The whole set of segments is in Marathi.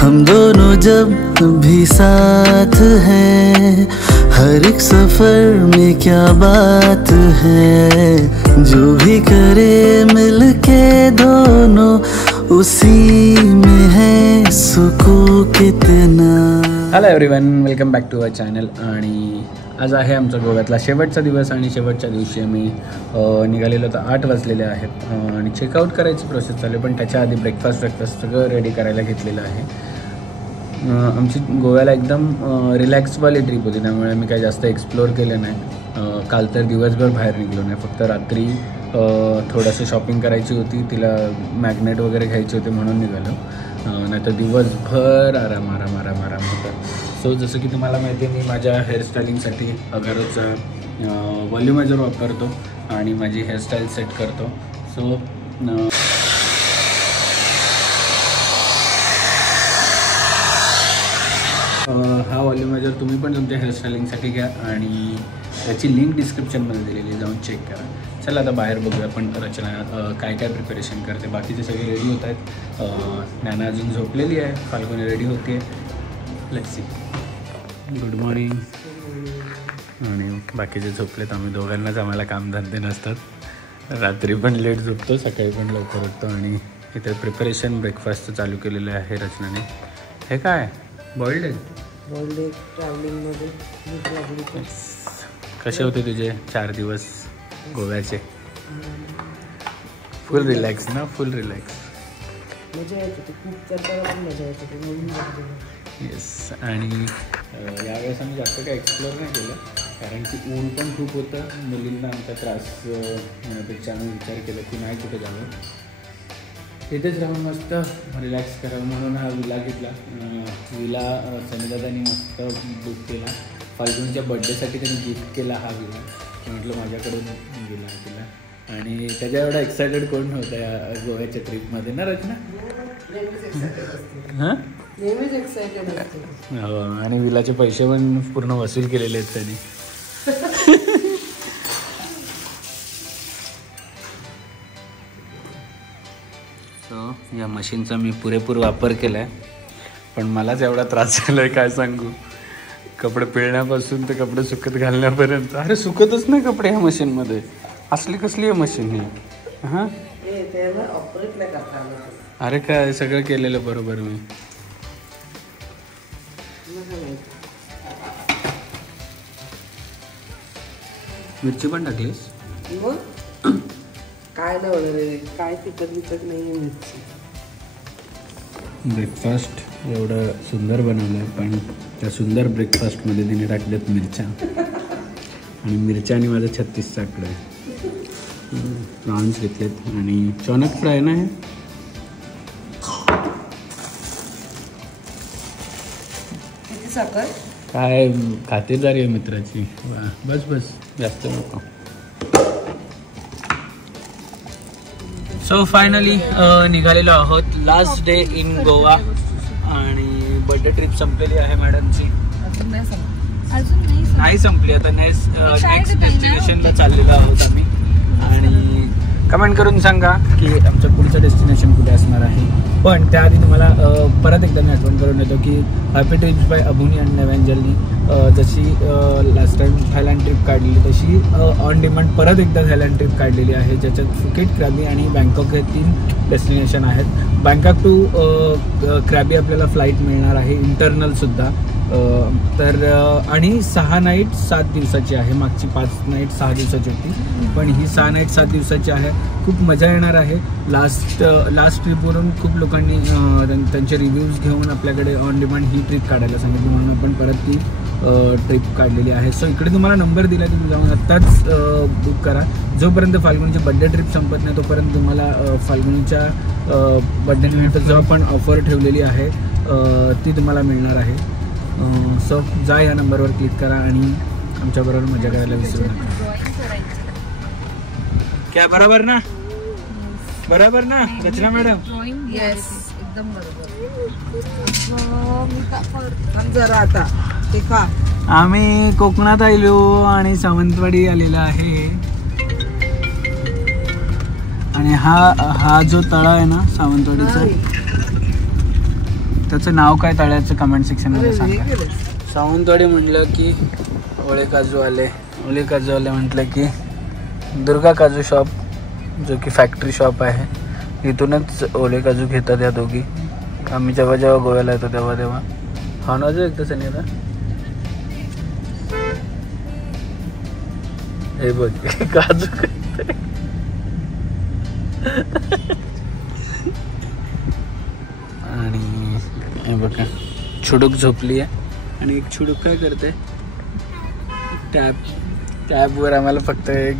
हम दोनों जब भी साथ हैं, हर एक सफर में क्या बात है। जो भी करे मिलके दोनों, उसी में है सुकून कितना। Hello everyone, welcome back to our channel. आणि आज आहे आमचा गोव्यातला शेवटचा दिवस आणि शेवटच्या दिवशी आम्ही निघालेलो तर 8 वाजलेले आहेत आणि चेकआउट करायची प्रोसेस चालू आहे. पण त्याच्या आधी ब्रेकफास्ट सगळं रेडी करायला घेतलेलं आहे. आमची गोव्याला एकदम रिलॅक्सवाली ट्रिप होती, त्यामुळे मी काही जास्त एक्सप्लोअर केलं नाही. काल तर दिवसभर बाहेर निघलो नाही, फक्त रात्री थोडंसं शॉपिंग करायची होती, तिला मॅग्नेट वगैरे घ्यायचे होते म्हणून निघालो. नाही तर दिवसभर आराम होता. सो जसं की तुम्हाला माहिती आहे, मी माझ्या हेअरस्टाईलिंगसाठी अगरचा व्हॉल्युमायझर वापरतो आणि माझी हेअरस्टाईल सेट करतो. सो हा व्हॉल्युमायझर तुम्ही पण तुमच्या हेअरस्टाईलिंगसाठी घ्या आणि त्याची लिंक डिस्क्रिप्शनमध्ये दिलेली आहे, जाऊन चेक करा. चला आता बाहेर बघूया आपण रचना काय प्रिपरेशन करते. बाकीचे सगळे रेडी होत आहेत. ज्ञाना अजून झोपलेली आहे, फाल्गुनी रेडी होते आहे. Let's see. Good morning. आणि बाकीचे झोपलेत. आम्ही दोघांनाच आम्हाला कामधंदे नसतात. रात्री पण लेट झोपतो, सकाळी पण लवकर उठतो. आणि इथे प्रिपरेशन ब्रेकफास्ट चालू केलेलं आहे रचनाने. हे काय बॉइल्ड एग ट्रॅव्हलिंगमध्ये. कसे होते तुझे 4 दिवस गोव्याचे? फुल रिलॅक्स ना? फुल रिलॅक्स. मजा येत होती खूप, तर मजा येत होती. येस. आणि यावेळेस आम्ही जास्त काही एक्सप्लोअर नाही केलं, कारण की ऊन पण खूप होतं. मुलींना आमचा त्रास होण्यापेक्षा आम्ही विचार केला की नाही कुठे जावं, तिथेच राहून मस्त रिलॅक्स करावं म्हणून हा विला घेतला. विला सनीदादानी मस्त बुक केला. फाल्गुनच्या बड्डेसाठी त्यांनी गिफ्ट केला हा विला. म्हटलं माझ्याकडून विला तिला. आणि त्याच्या एवढा एक्सायटेड कोण नव्हता या गोव्याच्या ट्रिपमध्ये ना रचना? हां, नेहमीच एक्सायटेड असते. हो. आणि विलाचे पैसे पण पूर्ण वसूल केलेले आहेत त्यांनी. सो या मशीनचा मी पुरेपूर वापर केला आहे, पण मलाच एवढा त्रास झाला आहे काय सांगू. कपडे पिळण्यापासून ते कपडे सुकत घालण्यापर्यंत. अरे सुकतच नाही कपडे ह्या मशीनमध्ये. असली कसली आहे मशीन ही? हां, अरे काय सगळं केलेलं बरोबर मी. मिरची पण टाकलीस? काय नाही वगैरे, काय तिखट नाही मिरची. ब्रेकफास्ट एवढं सुंदर बनवलं आहे, पण त्या सुंदर ब्रेकफास्टमध्ये तिने टाकल्यात मिरच्या. आणि मिरच्या आणि माझं 36 आकडं आहे. प्रॉन्स घेतलेत आणि चॉनक फ्राय ना. हे किती साखर? काय खातेदारी आहे मित्राची. बस जास्त नको. सो फायनली निघालेलो आहोत. लास्ट डे इन गोवा आणि बर्थडे ट्रिप संपलेली आहे मॅडमची. नाही संपली. आता नेक्स्ट डेस्टिनेशनला चाललेलो आहोत आम्ही. आणि कमेंट करून सांगा की आमचं पुढचं डेस्टिनेशन कुठे असणार आहे. पण त्याआधी तुम्हाला परत एकदा मी आठवण करून देतो की हॅपी ट्रिप्स बाय अबुनी आणि नव्यांजलनी जशी लास्ट टाईम थायलंड ट्रिप काढलेली, तशी ऑन डिमांड परत एकदा थायलंड ट्रिप काढलेली आहे, ज्याच्यात फुकेट, क्रॅबी आणि बँकॉक हे 3 डेस्टिनेशन आहेत. बँकॉक टू क्रॅबी आपल्याला फ्लाईट मिळणार आहे, इंटरनलसुद्धा. तर आणि 6 नाईट 7 दिवसाची आहे. मागची 5 नाईट 6 दिवसाची होती, पण ही 6 नाईट 7 दिवसाची आहे. खूप मजा येणार आहे. लास्ट ट्रिपवरून खूप लोकांनी त्यांचे रिव्ह्यूज घेऊन आपल्याकडे ऑन डिमांड ही ट्रिप काढायला सांगितली, म्हणून आपण परत ती ट्रिप काढलेली आहे. सो इकडे तुम्हाला नंबर दिला, तुम्ही जाऊन आत्ताच बुक करा. जोपर्यंत फाल्गुनीची बड्डे ट्रिप संपत नाही तोपर्यंत तुम्हाला फाल्गुनीच्या बड्डे निमित्त जो आपण ऑफर ठेवलेली आहे ती तुम्हाला मिळणार आहे. सो जा, या नंबरवर क्लिक करा आणि आमच्याबरोबर मजा करायला विसरू नका. क्या बरोबर ना? बरोबर ना रचना मॅडम? येस, एकदम बरोबर. जरा आता ते खा. आम्ही कोकणात आलो आणि सावंतवाडी आलेला आहे. आणि हा जो तळा आहे ना सावंतवाडीचा, त्याचं नाव काय तळ्याचं कमेंट सेक्शनमध्ये सांगा. सावंतवाडी म्हटलं की ओळे काजू आले. ओळे काजू आले म्हटलं की दुर्गा काजू शॉप, जो की फॅक्टरी शॉप आहे. इथूनच ओले काजू घेतात या दोघी. आम्ही जेव्हा जेव्हा गोव्याला येतो तेव्हा हा ना जो एक तसं नाही आता हे बघ काजू आणि हे बघा छुडूक झोपली आहे आणि एक छुडूक काय करते टॅबवर आम्हाला फक्त एक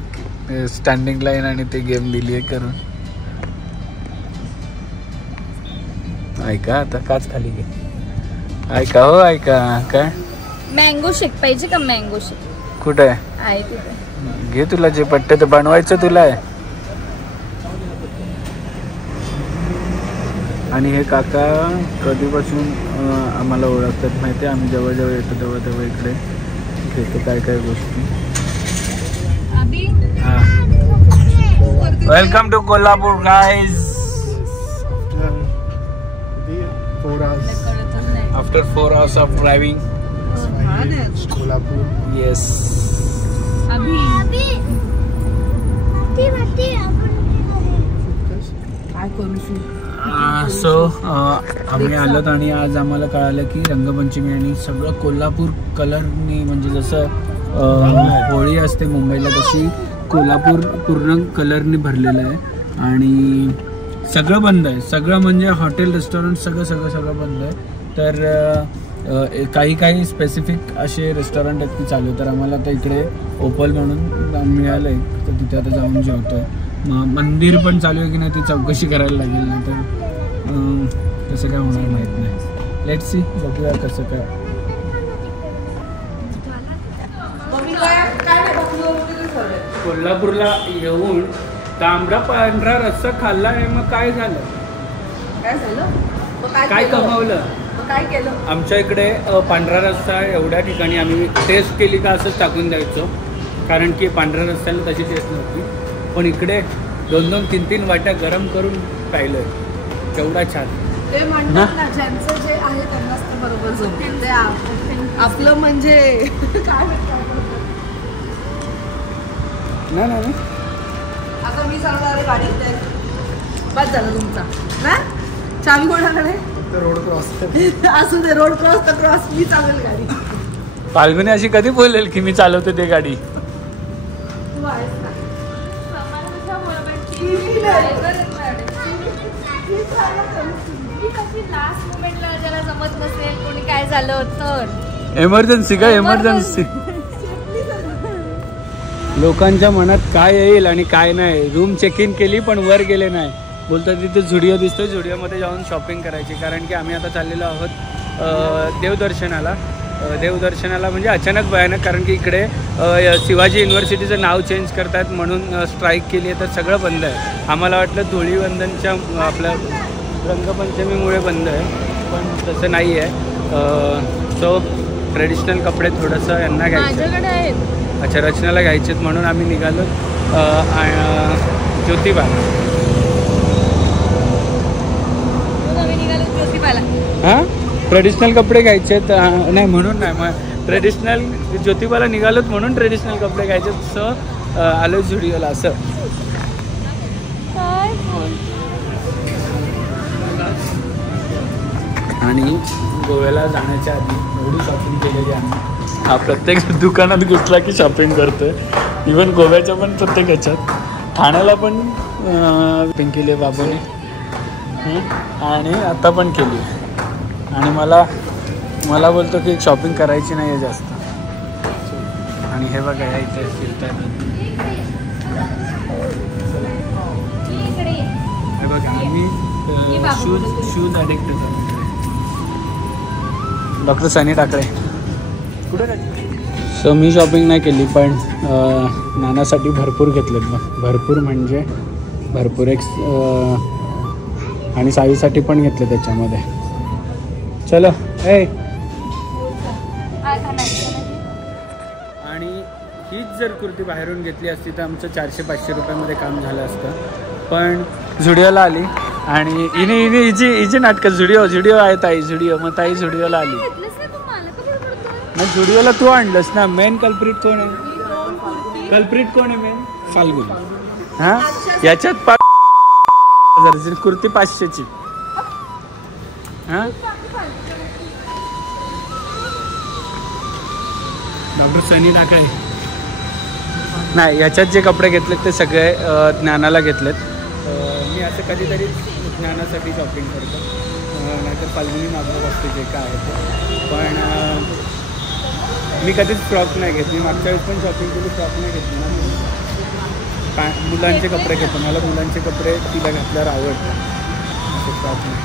स्टँडिंग लाईन आणि ते गेम दिली आहे करून. ऐका आता काच खाली घे. ऐका हो ऐका काय मँगो शेक पाहिजे का? मँगो शेक कुठे आहे तिथे. घे तुला जे पट्टे ते बनवायचं तुला आहे. आणि हे काका कधीपासून आम्हाला ओळखतात माहिती आहे. आम्ही जेव्हा जेव्हा येतो तेव्हा इकडे घेतो काय काय गोष्टी. Welcome to Kolhapur guys. After 4 hours of driving, Kolhapur. Yes. So आम्ही आलोत आणि आज आम्हाला कळालं की रंगपंचमी आणि सगळं कोल्हापूर कलरनी, म्हणजे जसं होळी असते मुंबईला तशी कोल्हापूर पूर्ण कलरनी भरलेलं आहे. आणि सगळं बंद आहे. सगळं म्हणजे हॉटेल रेस्टॉरंट सगळं बंद आहे. तर काही स्पेसिफिक असे रेस्टॉरंट आहेत की चालू. तर आम्हाला आता इकडे ओपल म्हणून मिळालं आहे तर तिथे आता जाऊन जेवतो. मंदिर पण चालू आहे की नाही ती चौकशी करायला लागेल. नाही तर कसं काय होणार माहीत नाही. लेट्स सी, बघूया कसं काय. कोल्हापूरला येऊन तांबडा पांढरा रस्सा खाल्ला आहे. मग काय झालं? काय कमावलं? काय केलं? आमच्या इकडे पांढरा रस्सा एवढ्या ठिकाणी आम्ही टेस्ट केली का असंच टाकून द्यायचो, कारण की पांढऱ्या रस्त्याला तशी टेस्ट नव्हती. पण इकडे 2-2, 3-3 वाट्या गरम करून पाहिलं, तेवढा छान. ते म्हणतात ना ज्यांचं जे आहे त्यांनाच ते बरोबर जमतं. ते आपलं म्हणजे काय नाही आता मी सांगणार गाडीत बस झालं तुमचा ना. चावी कोणाकडे? रोड क्रॉस असू दे. रोड क्रॉस तर क्रॉस मी चालवेल गाडी. फाल्गुनी अशी कधी बोलेल की मी चालवते ते गाडी? तू आहेस ना. लास्ट मोमेंटला जरा जमत नसेल, कोणी काय झालं तर एमर्जन्सी का? एमर्जन्सी लोकांच्या मनात काय येईल आणि काय नाही. रूम चेक इन केली पण वर गेले नाही. बोलतात तिथे झुडिओ दिसतो, झुडिओमध्ये जाऊन शॉपिंग करायची. कारण की आम्ही आता चाललेलो आहोत देवदर्शनाला म्हणजे अचानक भयानक. कारण की इकडे शिवाजी युनिव्हर्सिटीचं नाव चेंज करतात म्हणून स्ट्राईक केली आहे. तर सगळं बंद आहे. आम्हाला वाटलं धुळीवंदनच्या आपल्या रंगपंचमीमुळे बंद आहे, पण तसं नाही आहे. सो ट्रेडिशनल कपडे थोडंसं यांना घ्यायचं आहेत. अच्छा, रचनाला घ्यायचे आहेत म्हणून आम्ही निघालो ज्योतिबाला. हां, ट्रेडिशनल कपडे घ्यायचे आहेत. नाही म्हणून नाही, मग ट्रेडिशनल ज्योतिबाला निघालोत म्हणून ट्रेडिशनल कपडे घ्यायचे. सो आलो झुडिओला असं. आणि गोव्याला जाण्याच्या आधी एवढी शॉपिंग केलेली आम्ही. हा प्रत्येक दुकानात घुसला की शॉपिंग करतोय. इवन गोव्याच्या पण प्रत्येक ह्याच्यात. ठाण्याला पण शॉपिंग केली आहे बाबूने आणि आता पण केली. आणि मला बोलतो की शॉपिंग करायची नाही आहे जास्त. आणि हे बघा या इथे फिरतात. हे बघा आम्ही शूज ॲडिक्ट होतो. डॉक्टर सनी टाकळे कुठे राहते? सो मी शॉपिंग नाही केली पण नानासाठी भरपूर घेतलेत. मग भरपूर म्हणजे भरपूर एक आणि साईसाठी पण घेतले त्याच्यामध्ये. चलो ए. आणि हीच जर कुर्ती बाहेरून घेतली असती तर आमचं 400-500 रुपयामध्ये काम झालं असतं. पण झुडिओला आली आणि हिची नाटकं झुडिओ आहे ताई झुडिओ. मग ताई झुडिओला आली. मग झुडिओला तू आणलंस ना. मेन कल्प्रिट कोण आहे? मेन फाल्गुनी. हा याच्यात कुर्ती 500ची. हा डॉक्टर सनी नाकाय. नाही याच्यात जे कपडे घेतलेत ते सगळे ज्ञानाला घेतलेत. मी असं कधीतरी ज्ञानासाठी शॉपिंग करतो. नाहीतर फाल्गुनी मागवत असते जे काय आहे ते. पण मी कधीच फ्रॉक नाही घेत. मी मागच्या वेळेस पण शॉपिंग केली, फ्रॉक नाही घेतली ना. मुलांचे कपडे घेतो. मला मुलांचे कपडे तिला घातल्यावर आवडतात. असं फ्रॉक नाही.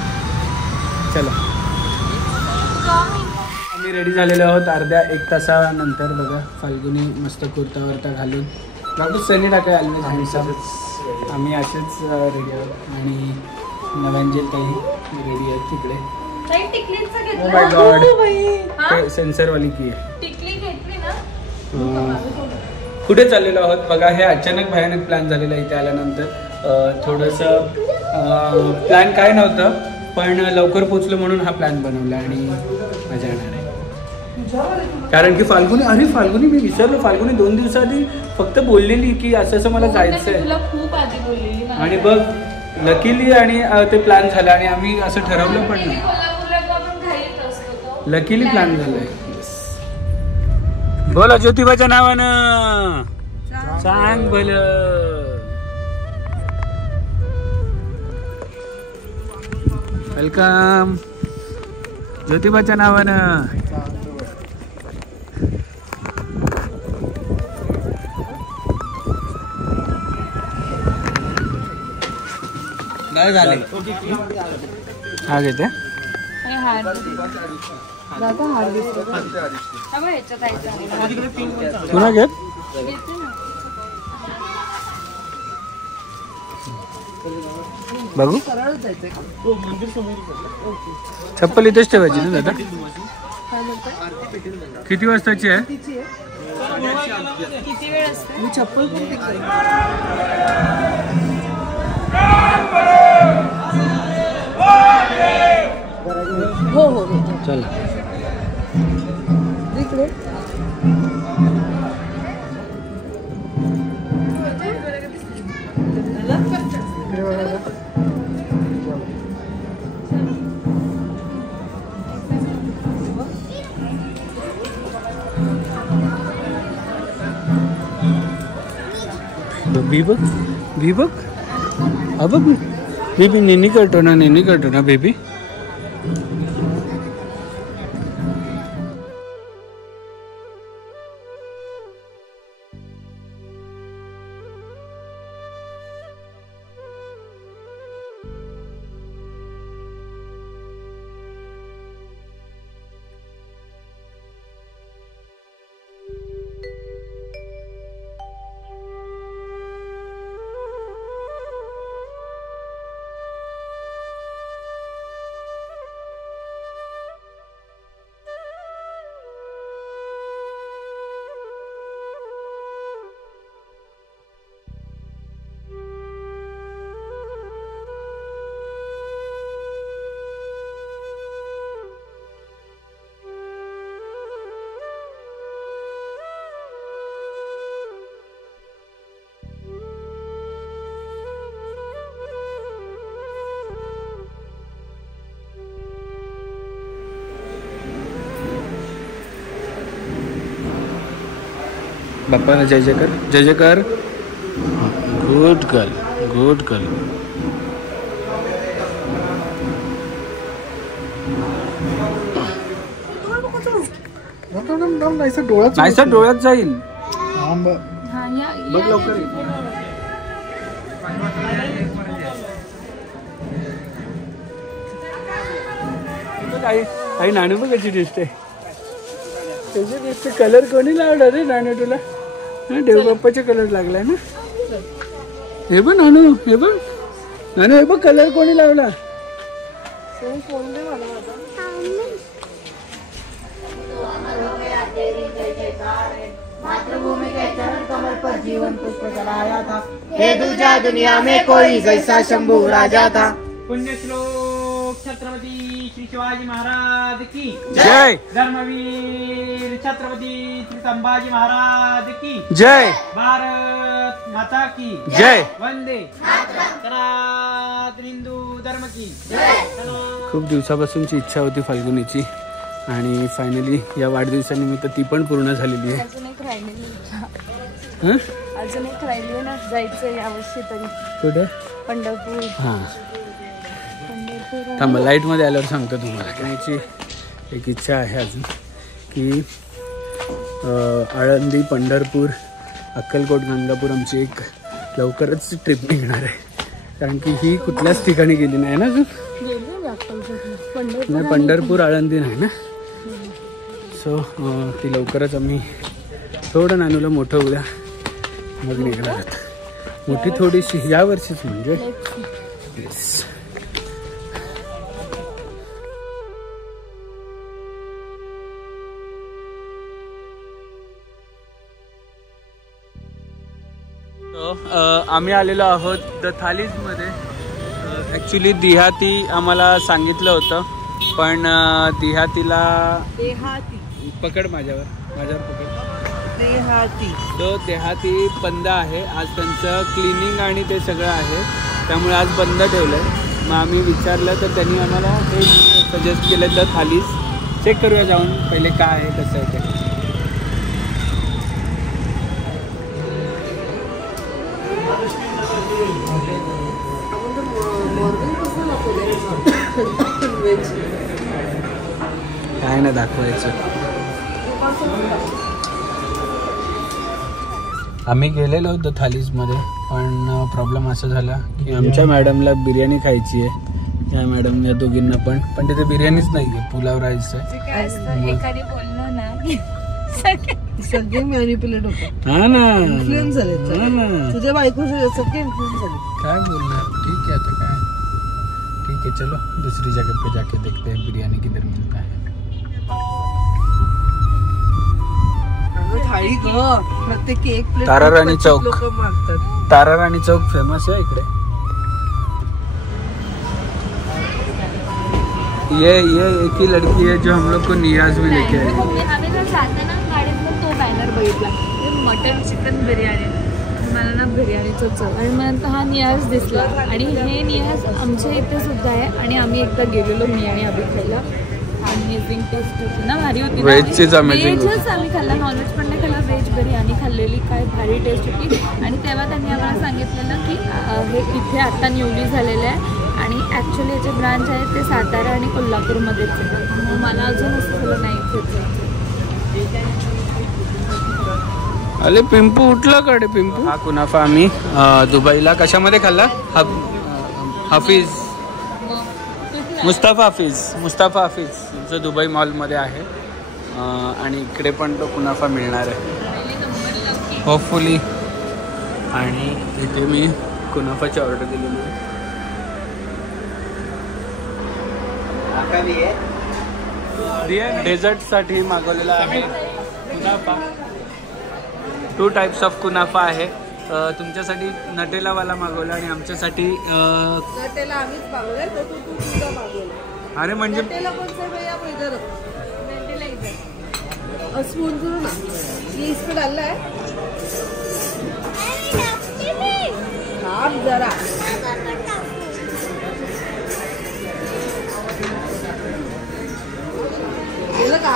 चला आम्ही रेडी झालेलो आहोत. अर्ध्या 1 तासानंतर बघा फाल्गुनी मस्त कुर्ता वरता घालून. डॉक्टर सनी टाकाय ऑलवेज हँडसम. आम्ही असेच रेडी आहोत. आणि नव्यांजल ताई रेडी आहेत तिकडे. ओ माय गॉड सेन्सरवाली की आहे. कुठे चाललेलो आहोत बघा. हे अचानक भयानक प्लॅन झालेला इथे आल्यानंतर. थोडंसं प्लॅन काय नव्हतं पण लवकर पोचलो म्हणून हा प्लॅन बनवला आणि मजा येणार आहे. कारण की फाल्गुनी मी विसरलो. फाल्गुनी 2 दिवसाआधी फक्त बोललेली की असं मला जायचंय. आणि बघ लकीली आणि ते प्लॅन झालं आणि आम्ही असं ठरवलं पण नाही. लकीली प्लॅन झालंय. बोला ज्योतिबाच्या नावानं सांग भलं. वेलकम ज्योतिबाच्या नावानं. झाले हा घेते. तुला घेत बघू. चप्पल इथेच ठेवायची ना दादा. किती वाजताची आहे? किती वेळ असते? मी चप्पल पण हो चला इकडे. बघ अब बेबी नेनी करतो ना बेबी. बाप्पाला जय जयकर. Good girl. डोळ्यात जाईल. बघ लवकर. आई नानू बघ कशी दिसते. त्याचे कलर कोणी लावला रे नानू तुला? देवबाप्पाचा कलर लागलाय ना. हे बघ नानू, हे बघ कलर कोणी लावला. मातृभूमि के चरण कमल पर जीवन पुष्प जलाया था। हे दूजा दुनिया में कोई जैसा शंभू राजा था। पुण्यश्लोक छत्रपती श्री शिवाजी महाराज की जय. धर्मवीर छत्रपती श्री संभाजी महाराज की जय. भारत माता की जय. वंदे सनातन हिंदू धर्म की जय. खूप दिवसापासूनची इच्छा होती फाल्गुनीची आणि फायनली या वाढदिवसानिमित्त ती पण पूर्ण झालेली आहे. अजून एक राहिलेली इच्छा. हं? अजून एक राहिली ना, जायचं यावर्षी तरी कुठे? पंढरपूर. हां पंढरपूर थांबा, लाईटमध्ये आल्यावर सांगतो तुम्हाला. करायची एक इच्छा आहे अजून की आळंदी, पंढरपूर, अक्कलकोट, गाणगापूर आमची एक लवकरच ट्रिप निघणार आहे. कारण की ही कुठल्याच ठिकाणी गेली नाही ना अजून. गेलो मी अक्कलकोटला. नाही, पंढरपूर आळंदी नाही ना. सो ती लवकरच आम्ही थोडं नानूला मोठं होऊया मग निघणार आहोत. मोठी थोडीशी यावर्षीच म्हणजे. येस. आम्ही आलेलो आहोत द थालीजमध्ये. ॲक्च्युली दिहाती आम्हाला सांगितलं होतं, पण दिहातीला पकड माझ्यावर पकड. देहाती बंद आहे आज. त्यांचं क्लिनिंग आणि ते सगळं आहे, त्यामुळे आज बंद ठेवलं आहे. मग आम्ही विचारलं तर त्यांनी आम्हाला हे सजेस्ट केलं द थालीज. चेक करूया जाऊन पहिले काय आहे कसं आहे ते. काय नाही दाखवायचं. आम्ही गेलेलो होतो थालीजमध्ये, पण प्रॉब्लेम असा झाला की आमच्या मॅडमला बिर्याणी खायची आहे, या मॅडम या दोघींना पण तिथे बिर्याणीच नाही आहे, पुलाव राईस आहे. एखादी बोललो ना सगळे मॅनिप्युलेट होतात. हा ना, इन्फ्लुएन्स झाले. हा ना, तुझ्या बायको सगळे इन्फ्लुएन्स झाले. काय बोलणार. ठीक है, आता काय ठीक है, चलो दूसरी जगह पे जाके देखते हैं बिरयानी किधर मिलता है. थाळी प्रत्येक एक प्लेट ताराराणी चौक. लोक मागतात. ताराराणी चौक फेमस है इकडे. ये एक ही लड़की है जो हम लोग को नियाज में लेके आई. आम्ही जर जाताना गाडीत तो बॅनर बघितला, मटन चिकन बिर्याणी. मला ना बिर्याणीचं चव आणि मला हा नियाज दिसला. आणि हे नियाज आमच्या इथे सुद्धा आहे आणि आम्ही एकदा गेलेलो मी आणि अभि खायला. अमेझिंग टेस्ट होती ना, भारी होती. व्हेजचीच अमेझिंग होती. व्हेजच आम्ही खाल्ला, नॉनव्हेज पण नाही खाल्ला. व्हेज बिर्याणी खाल्लेली, काय भारी टेस्ट होती. आणि तेव्हा त्यांनी आम्हाला सांगितलेलं की हे इथे आत्ता न्यूली झालेलं आहे आणि ॲक्च्युली याचे ब्रांच आहेत ते सातारा आणि कोल्हापूरमध्येच आहेत. मग मला अजून असं झालं नाही इथेच. अरे पिंपू उठला कडे. पिंपू हा कुनाफा आम्ही दुबईला कशामध्ये खाल्ला? हाफिज, मुस्ताफा हाफिज जो दुबई मॉलमध्ये आहे. आणि इकडे पण तो कुनाफा मिळणार आहे होपफुली. आणि इथे मी कुनाफाची ऑर्डर दिलेली आहे. डेझर्टसाठी मागवलेला आहे कुनाफा. 2 टाइप्स ऑफ कुनाफा आहे. तुमच्यासाठी नटेलावाला मागवला आणि आमच्यासाठी नटेला आम्हीच मागवलं, तर तू तुझा मागवलं. अरे म्हणजे नटेला कोणसा भैया इधर स्पून करू ना. ये इस पे डालना है. आप जरा केलं का?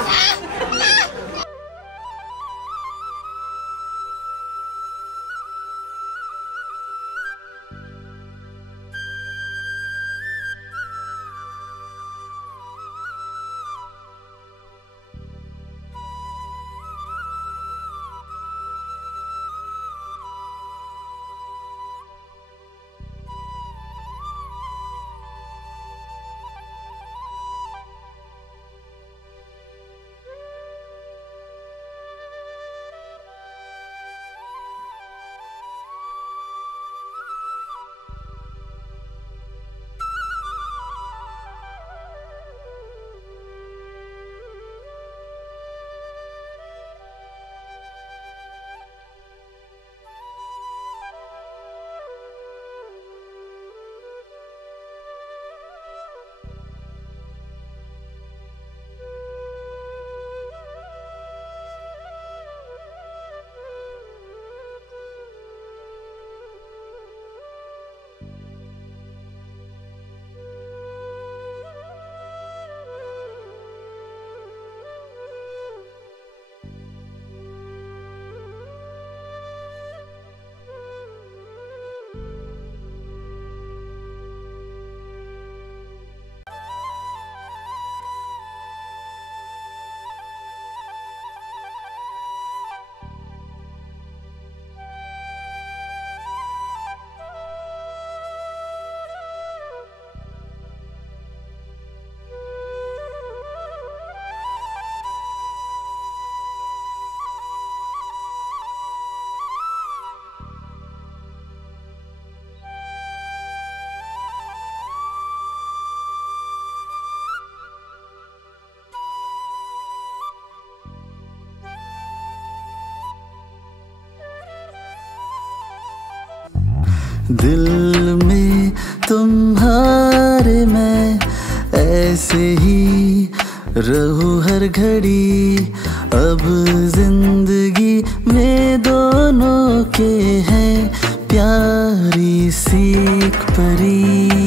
दिल में तुम्हारे मैं ऐसे ही रहूं हर घड़ी। अब जिंदगी में दोनों के हैं प्यारी सी एक परी।